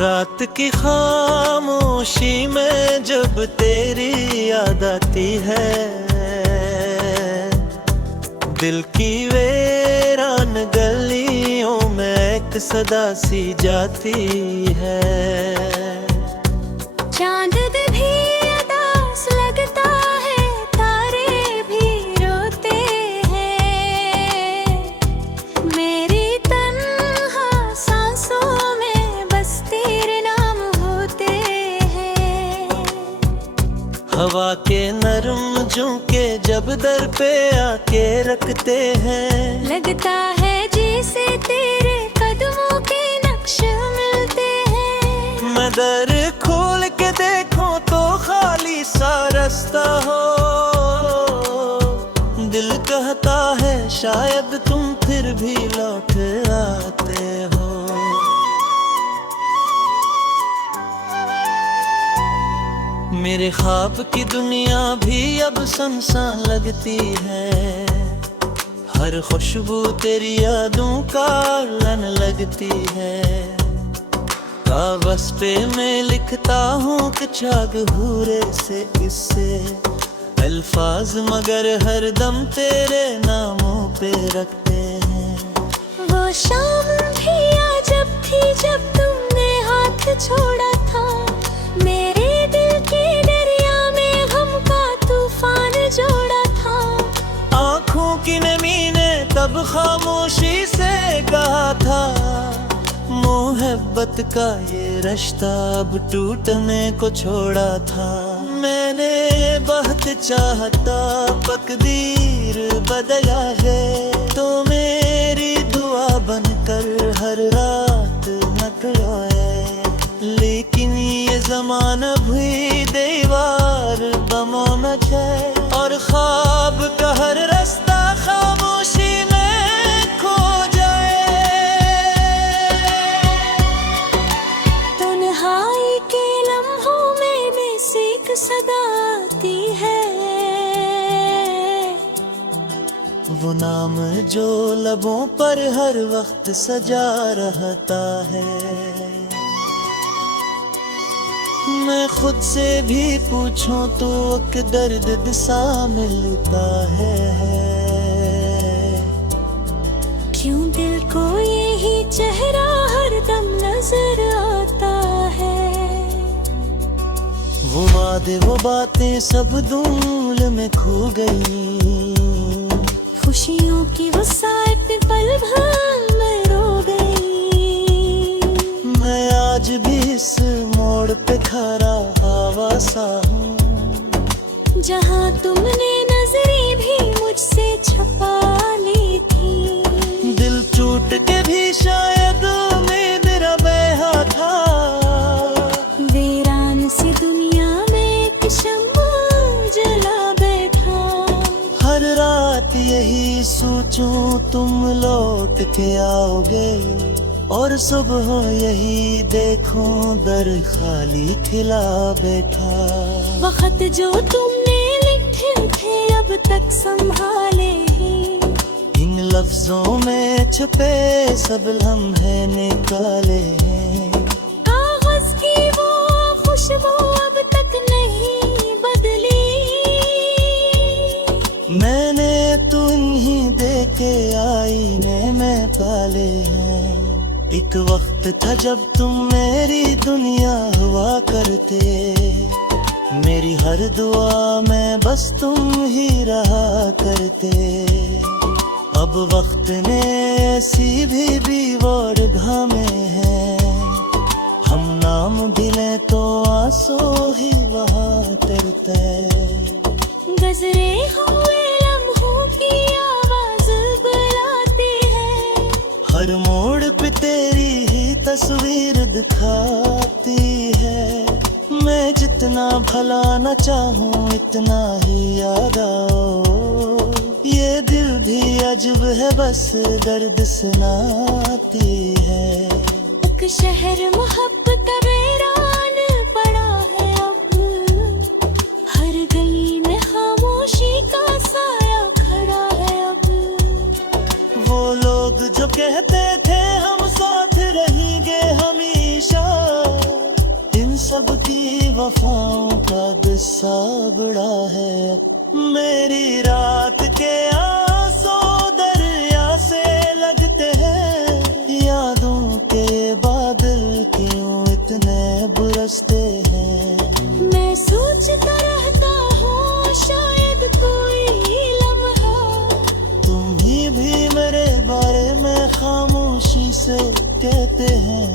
रात की खामोशी में जब तेरी याद आती है, दिल की वीरान गलियों में एक सदा सी जाती है। चांद भी उदास लगता है, तारे भी रोते हैं। मेरी तन्हा सांसों में बस तेरे नाम होते हैं। हवा के नरम झोंके जब दर पे आके रखते हैं, लगता है जैसे तेरे कदमों के नक्श मिलते हैं। मैं दर खोल के देखूं तो खाली सा रास्ता हो, दिल कहता है शायद तुम फिर भी लौट आते हो। मेरे ख्वाब की दुनिया भी अब सुनसान लगती है, हर खुशबू तेरी यादों का लन लगती है। कागज पे मैं लिखता हूँ कि चाक भूरे से इससे अल्फाज, मगर हर दम तेरे नामों पे रखते हैं। वो शाम भी जब थी जब तुमने हाथ छोड़ा था, मेरे दिल के दरिया में गम का तूफान जोड़ा था। आँखों की नमी ने तब खामोशी से कहा था, मोहब्बत का ये रिश्ता अब टूटने को छोड़ा था। मैंने बहुत चाहता तकदीर बदला है, तो मेरी दुआ बनकर हर रात नकलोए। लेकिन ये ज़माना भी दीवार बमौनक है, और ख्वाब का हर रास्ता खामोशी में खो जाए। तन्हाई के लम्हों में बस एक सदा आती है, वो नाम जो लबों पर हर वक्त सजा रहता है। मैं खुद से भी पूछूं तो एक दर्द सा मिलता है। क्यों दिल को यही चेहरा हरदम नजर आता है। वो वादे वो बातें सब धूल में खो गई, खुशियों की वो साथ पल भर में रो गई। मैं आज भी इस मोड़ पे खड़ा हवा सा हूँ, जहाँ तुमने नजरें भी मुझसे छपा ली थी। दिल टूट के भी शायद मेरा बहा था, वीरान सी दुनिया में एक शम्मा जला बैठा। हर रात यही सोचूं तुम लौट के आओगे, और सुबह यही देखूं दर खाली खिला बैठा। वक्त जो तुमने लिखे थे अब तक संभाले ही, इन लफ्जों में छुपे सब लम्हे निकाले हैं। कागज की वो खुशबू अब तक नहीं बदली, मैंने तो इन्हीं देके आईने में पाले हैं। एक वक्त था जब तुम मेरी दुनिया हुआ करते, मेरी हर दुआ में बस तुम ही रहा करते। अब वक्त ने ऐसी भी वर्ड घामे हैं, हम नाम भी लें तो आंसू ही बहा करते। गजरे हुए लम्हों की आवाज बुलाती है, हर मोड़ पे तेरी ही तस्वीर दिखाती है। मैं जितना भला न चाहूँ इतना ही याद आओ, ये दिल भी अजब है बस दर्द सुनाती है। एक शहर मोहब्बत का वीरान पड़ा है अब, हर गली में खामोशी का साया खड़ा है अब। वो लोग जो कहते थे हम साथ रहेंगे हमेशा, सबकी वफाओं का गुस्सा बड़ा है। मेरी रात के आंसू दरिया से लगते हैं, यादों के बादल क्यों इतने बरसते हैं। मैं सोचता रहता हूँ शायद कोई लम्हा तुम भी मेरे बारे में खामोशी से कहते हैं।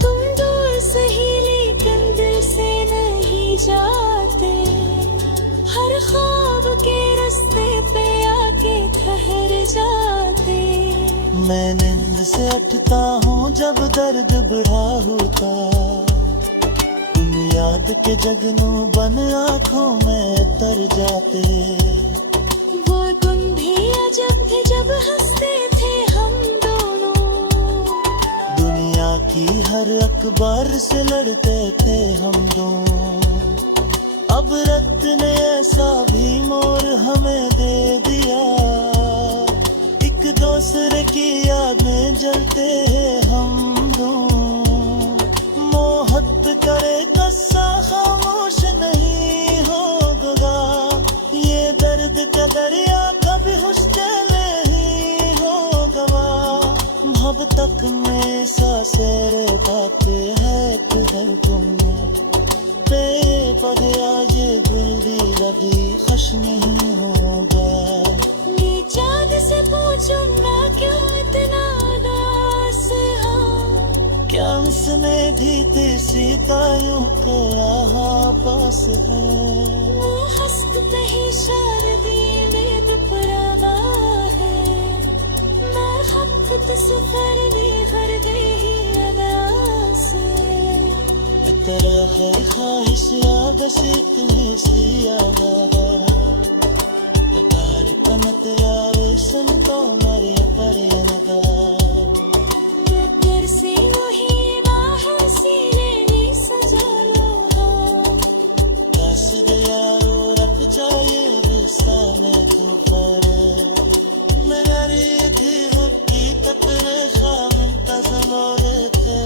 तुम दूर सही लेकिन दिल से नहीं जाते, हर ख्वाब के रास्ते पे आके ठहर जाते। मैं नींद से उठता हूँ जब दर्द बढ़ा होता, तुम याद के जगनू बन आँखों में तर जाते। वो दिन भी अजब थे जब हंसते थे हम दोनों, दुनिया की हर अखबार से लड़ते थे हम दोनों। अब रत ने ऐसा भी मोर हमें दे दिया, एक दूसरे की याद में जलते हैं हम दोनों। मोहब्बत करे कस्सा खामोश नहीं होगा, ये दर्द का दरिया कभी हुस्न नहीं होगा। अब तक में सासेरे बाते है किधर तुम आज दिल रबी खुश नहीं होगा। ये चाँद से पूछूं मैं क्यों इतना उदास हूँ, क्या उसमें भी सितारों को यहाँ पास है। मैं हंसते ही शारदी में दुपहरा है, मैं खत सफर भी कर दे ही अदा से। तेरा है ख्वाहिश याद से इतनी सी यादा, तार कमत यावे सुन तो मरे परे नगा। नगर से वही बाहर सीने में सजा लो हाँ, दस यारो रख जाए रिश्ता में तो फरे। मेरी थी हकीकत ने खाम इंतज़ार थे,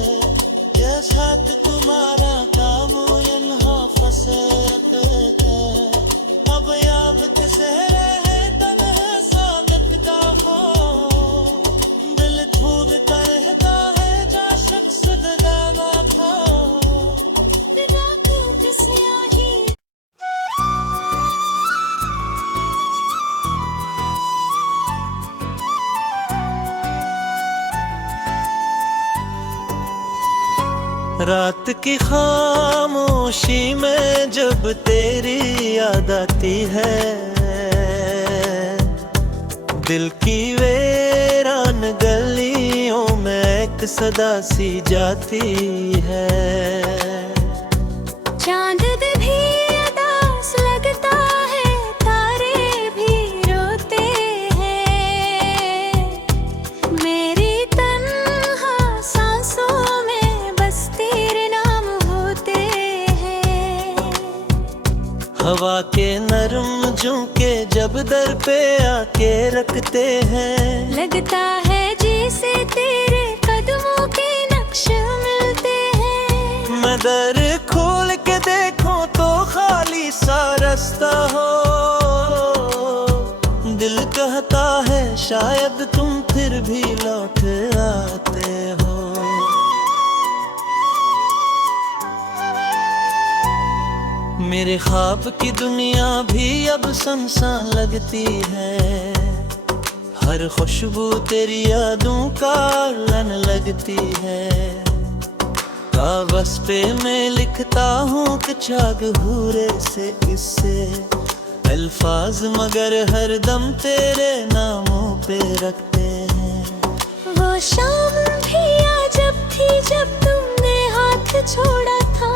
ये साथ तुम्हारा कामों फसरत है। अब याद किसे रहे तन्हा सादत हो, दिल छूट रहता है जा शख्स दाना था। बिना टूट स्याही रात की खामोशी में जब तेरी याद आती है, दिल की वीरान गलियों में एक सदा सी जाती है। चांद भी उदास लगता है, तारे भी रोते हैं, मेरी तन्हा सांसों में बस तेरे नाम होते हैं। हवा के नरम झोंके जब दर पे आके रखते हैं, लगता है जैसे तेरे कदमों के नक्श मिलते हैं। मैं दर खोल के देखूं तो खाली सा रास्ता हो, दिल कहता है शायद तुम फिर भी लौट आते हो। मेरे ख्वाब की दुनिया भी अब सुनसान लगती है, हर खुशबू तेरी यादों का लन लगती है। कागज पे मैं लिखता हूँ कुछ अधूरे से किस्से, अल्फाज मगर हर दम तेरे नामों पे रखते हैं। वो शाम भी अजब थी जब तुमने हाथ छोड़ा था,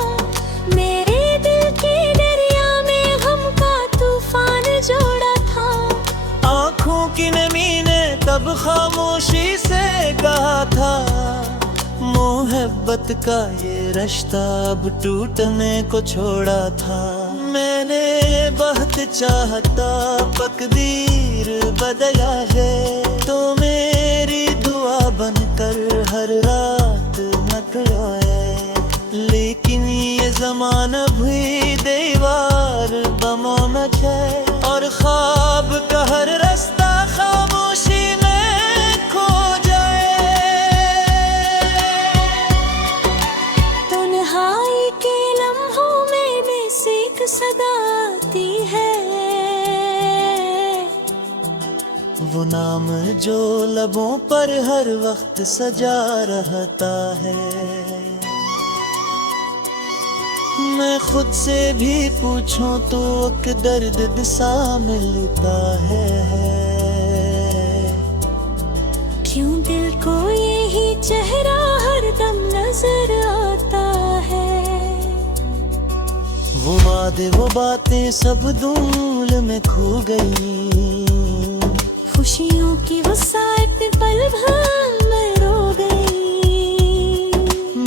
मेरे दिल के दरिया में गम का तूफान जोड़ा था। आँखों की नमी ने तब खामोशी से कहा था, मोहब्बत का ये रिश्ता अब टूटने को छोड़ा था। मैंने बहुत चाहता तकदीर बदला है, तो मेरी दुआ बनकर हर रात न है। लेकिन ये जमान भी दीवार बमोनक है, और ख्वाब का हर रास्ता खामोशी में खो जाए। तन्हाई के लम्हों में बेसिक सदा आती है, वो नाम जो लबों पर हर वक्त सजा रहता है। मैं खुद से भी पूछूं तो एक दर्द सा मिलता है। क्यों दिल को यही चेहरा हर दम नजर आता है। वो वादे वो बातें सब धूल में खो गई, खुशियों की वो साथ पल भर में रो गई।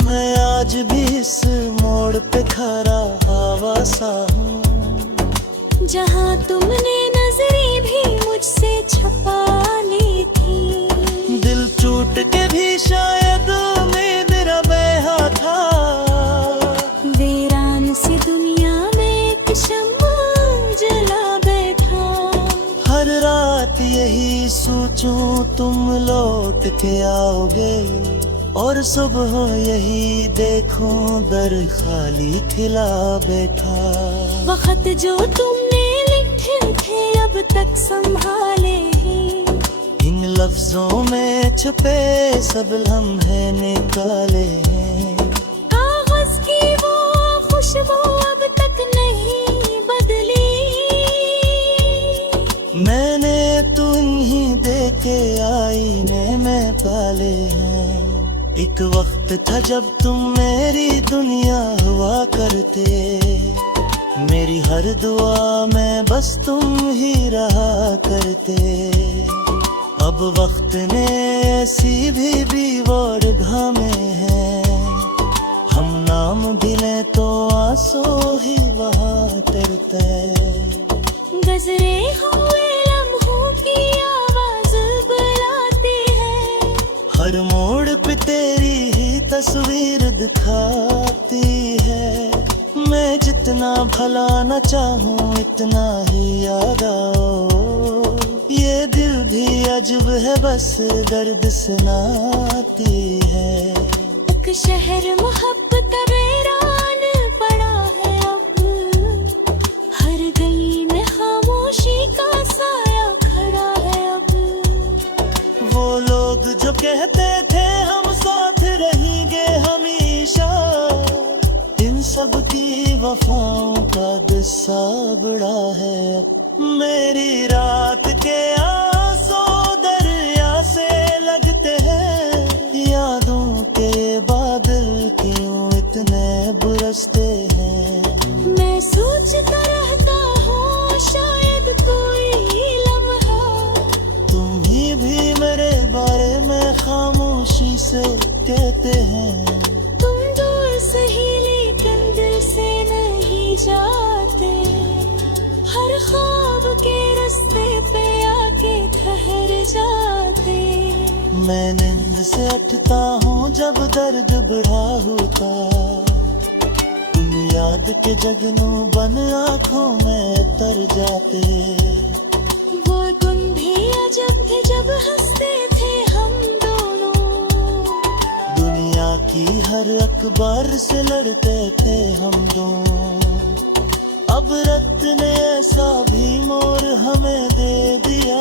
मैं आज भी इस मोड़ पे खड़ा हवा सा हूँ, जहाँ तुमने नजरें भी मुझसे छपा ली थी। दिल टूट के भी शायद उम्मीद न बहा था। वीरान सी दुनिया में एक शम्मा जला बैठा। हर रात यही सोचूं तुम लौट के आओगे, और सुबह यही देखूं दर खाली खिला बैठा। वक्त जो तुमने लिखे थे अब तक संभाले ही, इन लफ्जों में छुपे सब लम्हे निकाले हैं। कागज की वो खुशबू अब तक नहीं बदली। मैंने तुम्हीं देके आईने में पाले हैं। एक वक्त था जब तुम मेरी दुनिया हुआ करते, मेरी हर दुआ में बस तुम ही रहा करते। अब वक्त ने ऐसी भी वर्ड घामे हैं, हम नाम भी लें तो आंसू ही बहा करते। गजरे हुए लम्हों की आवाज बुलाती है, हर मोड़ पे तेरी ही तस्वीर दिखाती है। मैं जितना भला न चाहूं इतना ही याद आओ, ये दिल भी अजब है बस दर्द सुनाती है। एक शहर मोहब्बत का वीरान पड़ा है अब, हर गली में खामोशी का साया खड़ा है अब। वो लोग जो कहते थे हम साथ रहेंगे हमेशा, इन सब की वफाओं का गुस्सा बड़ा है। मेरी रात के आंसू दरिया से लगते हैं, यादों के बादल क्यों इतने बरसते हैं। मैं सोचता रहता हूँ शायद कोई लम्हा, तुम ही भी मेरे बारे में खामोशी से कहते हैं। तुम दूर सही लेकिन दिल से नहीं जाते, हर ख्वाब के रास्ते पे आके ठहर जाते। मैं नींद से उठता हूँ जब दर्द बढ़ा होता, तुम याद के जगनू बन आँखों में तर जाते। वो गुन भी अजब थे जब हंसते थे हम दोनों, दुनिया की हर अखबार से लड़ते थे हम दोनों। अब रत ने ऐसा भी मोर हमें दे दिया,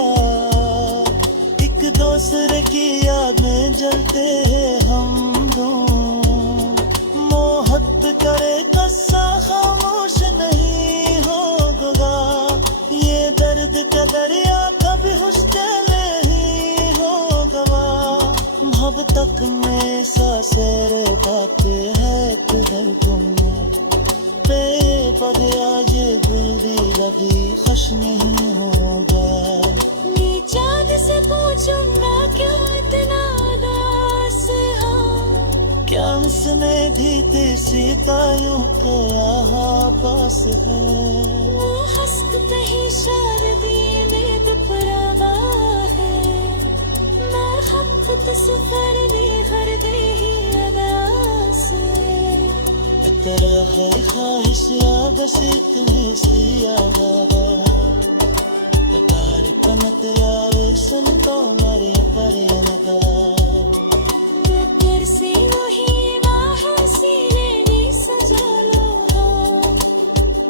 एक दूसरे की याद में जलते हैं हम दोनों। मोहब्बत करे कस्सा खामोश नहीं होगा, ये दर्द का दरिया कभी हुस्न नहीं होगा। अब तक में सासेरे बातें है किधर तुम बेपद आज बुल्दी रवि खुश नहीं होगा। ये चाँद से पूछूंगा क्यों इतना उदास हो, क्या उसने दी थी सितारों को यहाँ पास है। हंसते ही शारदी में दुपहरा है, मैं हफ्ते सफर भी कर दे ही अदा से। तरह है ख्वाहिश बस इतनी सी कतार कनत यावे संतो मरे परे लगा फिर से वही बाह सीने नी सजा लो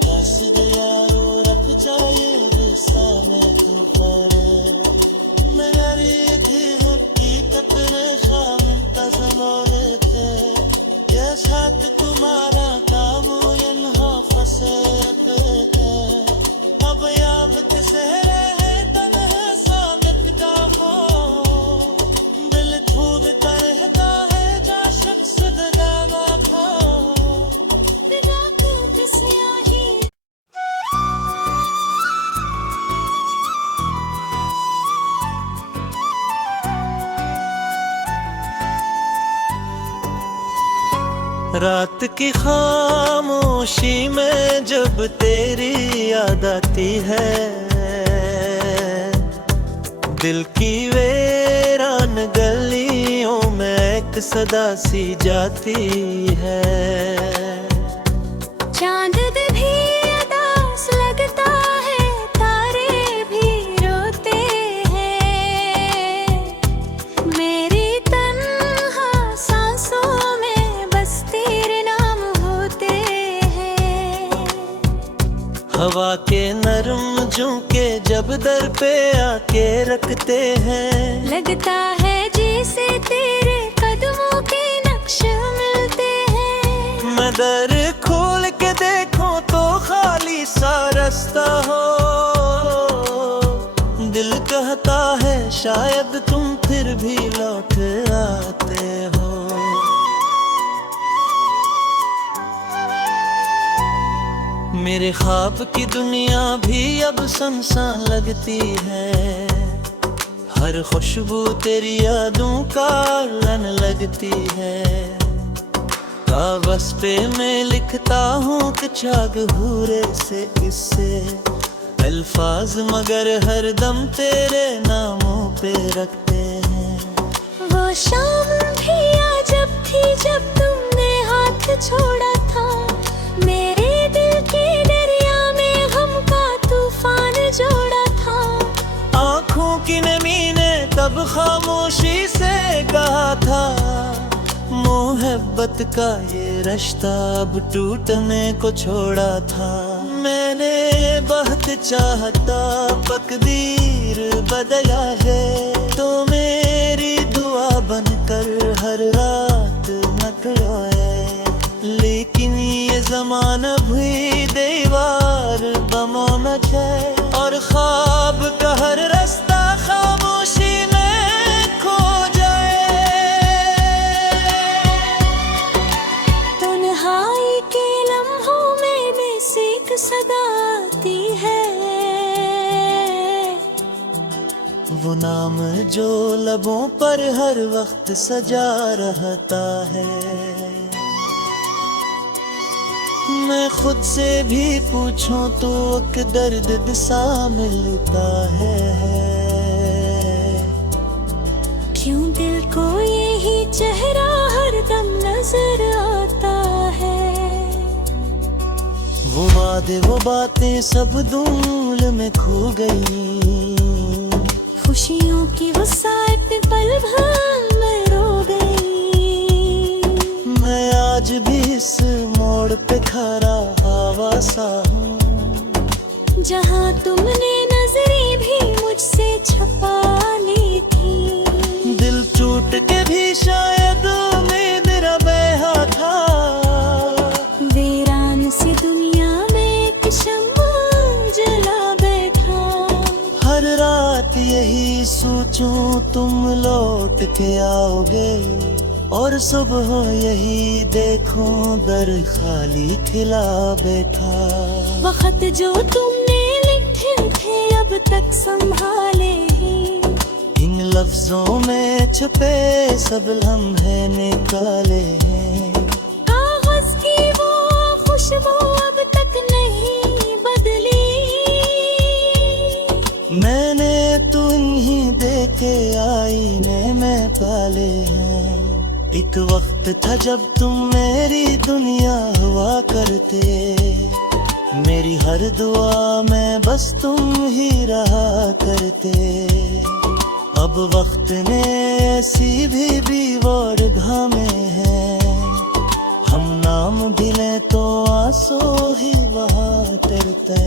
दस यारो रख जाए रिश्ता में तूफान मेरी थी हकीकत ने ख्वाब मुंतज़म थे ये साथ तुम्हारा काम यन्हा फसरत है अब याब किसे रहे तन्हा स्वागत का हो दिल छूटता रहता है जा शख्स दगाना खो बिना कूद स्याही रात की खामोशी में जब तेरी याद आती है दिल की वीरान गलियों में एक सदा सी जाती है चांद भी उदास लगता है तारे भी रोते हैं मेरी तन्हा सांसों में बस तेरे नाम होते हैं हवा के नरम झोंके जब दर पे आके रखते हैं लगता है जैसे तेरे कदमों के नक्श मिलते हैं मैं दर खोल के देखूं तो खाली सा रास्ता हो दिल कहता है शायद तुम फिर भी लौट आते हो मेरे ख्वाब की दुनिया भी अब सुनसान लगती है हर खुशबू तेरी यादों का लन लगती है कागज पे मैं लिखता हूँ कि चाग हूरे से इससे अल्फाज मगर हर दम तेरे नामों पे रखते हैं वो शाम भी जब थी जब तुमने हाथ छोड़ा था मेरे दिल के दरिया में गम का तूफान जोड़ा था आँखों की नमी ने तब खामोशी से कहा था मोहब्बत का ये रिश्ता अब टूटने को छोड़ा था मैंने बहुत चाहता तकदीर बदला है तो मेरी दुआ बनकर हर रात नकलोए लेकिन ये ज़माना भी दीवार बमौनक है और ख्वाब का हर रास्ता खामोशी में खो जाए तन्हाई के लम्हों में बेसिक सदा आती है वो नाम जो लबों पर हर वक्त सजा रहता है मैं खुद से भी पूछूं तो एक दर्द सा मिलता है क्यों दिल को यही चेहरा हरदम नजर आता है वो वादे वो बातें सब धूल में खो गई खुशियों की वो साथ पल भर में रो गई मैं आज भी इस मोड़ पे खड़ा हवा सा हूँ जहाँ तुमने नजरें भी मुझसे छपा ली थी दिल टूट के भी शायद मेरा बहा था वीरान सी दुनिया में एक शम्मा जला बैठा हर रात यही सोचूं तुम लौट के आओगे और सुबह यही देखूं दर खाली खिला बैठा वक्त जो तुमने लिखे थे अब तक संभाले इन लफ्जों में छुपे सब लम्हे निकाले हैं कागज की वो खुशबू अब तक नहीं बदली मैंने तुम्हें देखे आईने में पाले हैं एक वक्त वक्त था जब तुम मेरी दुनिया हुआ करते, मेरी हर दुआ में बस तुम ही रहा करते। अब वक्त ने ऐसी भी और घामे हैं, हम नाम भी लें तो आंसू ही बहा करते।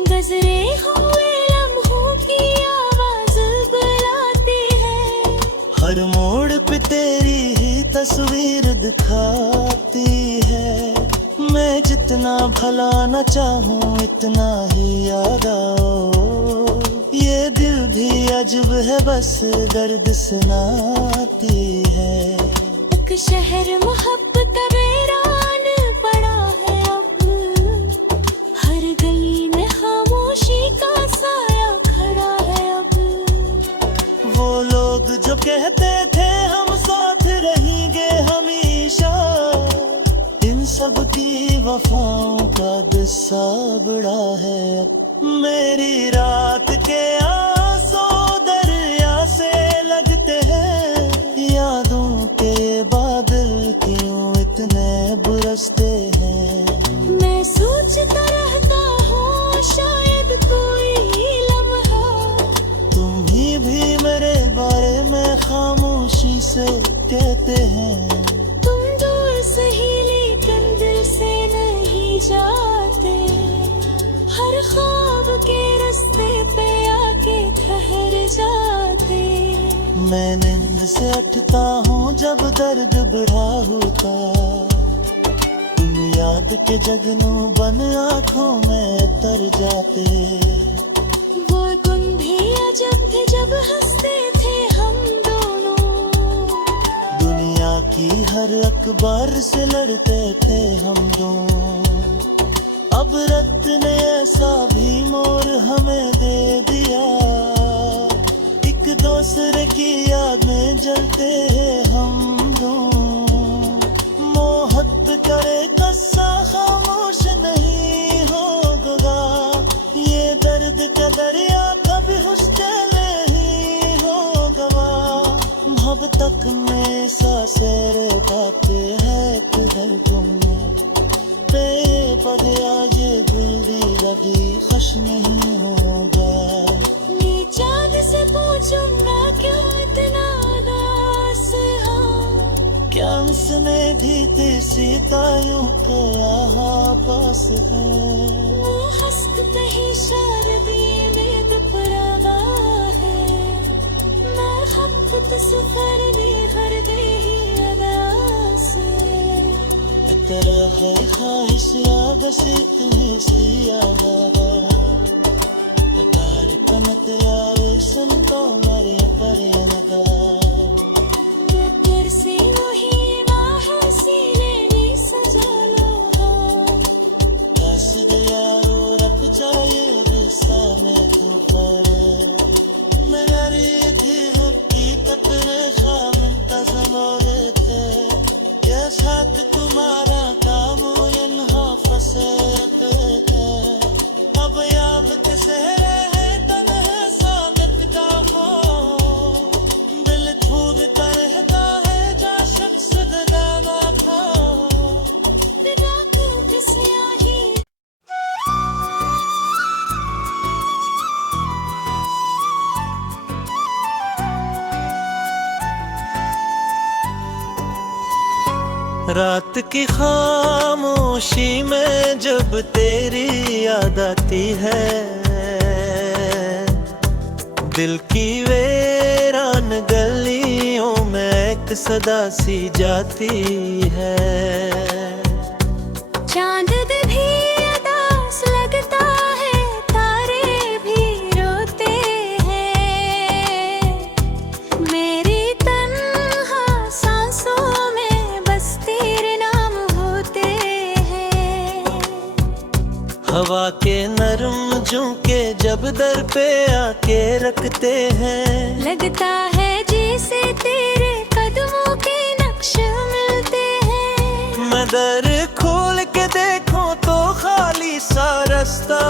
गुजरे हुए लम्हों की आवाज बुलाती है, हर मोड़ पे तेरी ही तस्वीर दिखाती है। मैं जितना भला न चाहूँ इतना ही याद आओ, ये दिल भी अजब है बस दर्द सुनाती है। एक शहर मोहब्बत का वीरान पड़ा है अब, हर गली में खामोशी का साया खड़ा है अब। वो लोग जो कहते थे हम साथ रहेंगे हमेशा, इन सब की वफाओं का गुस्सा बड़ा है। मेरी रात के आंसू दरिया से लगते हैं, यादों के बादल क्यों इतने बरसते हैं। मैं सोचता रहता हूँ शायद कोई लम्हा, तुम ही भी मेरे बारे में खामोशी से कहते हैं। तुम दूर सही लेकिन दिल से नहीं जाते, हर ख्वाब के रास्ते पे आके ठहर जाते। मैं नींद से उठता हूँ जब दर्द बढ़ा होता, तुम याद के जगनू बन आँखों में तर जाते। वो गुन भी अजब थे जब हंसते थे हम दोनों, दुनिया की हर अखबार से लड़ते थे हम दोनों। अब रत ने ऐसा भी मोड़ हमें दे दिया, एक दूसरे की याद में जलते हैं हम दोनों। मोहब्बत करे कस्सा खामोश नहीं होगा, ये दर्द का दरिया कभी हुस्न नहीं होगा। अब तक में सांसें पाते हैं किधर तुमने, पद आज दिल रबी खुश नहीं होगा। ये चाँद से पूछूं मैं क्यों इतना उदास हूँ, क्या उसने भी सितारों को यहाँ पास है। हंसते ही शारदी में दुपहरा है, मैं खपत सफर में हर दे ही अदा से। तेरा है ख्वाहिश आगस तुम्हें सियारा, प्यार का मतलब सुन तो मरे परे लगा। फिर से वही बाहर सीने में सजा लो, दस यारो रख जाए रिश्ता में तो पर मेरी थी हकीकत में ख्वाब मुंतज़म थे, ये साथ तुम्हारा काम यहाँ फंसे थे। अब याद किसे है तन्हा स्वागत का हो, दिल छूटता रहता है जा शख्स दाना था। बिना कुछ स्याही रात की खामोशी में जब तेरी याद आती है, दिल की वीरान गलियों में एक सदा सी जाती है। चांद भी उदास लगता है, तारे भी रोते हैं, मेरी तन्हा सांसों में बस तेरे नाम होते हैं। हवा के नरम झोंके जब दर पे आके रखते हैं, लगता है जैसे तेरे कदमों के नक्श मिलते हैं। मैं दर खोल के देखूं तो खाली सा रास्ता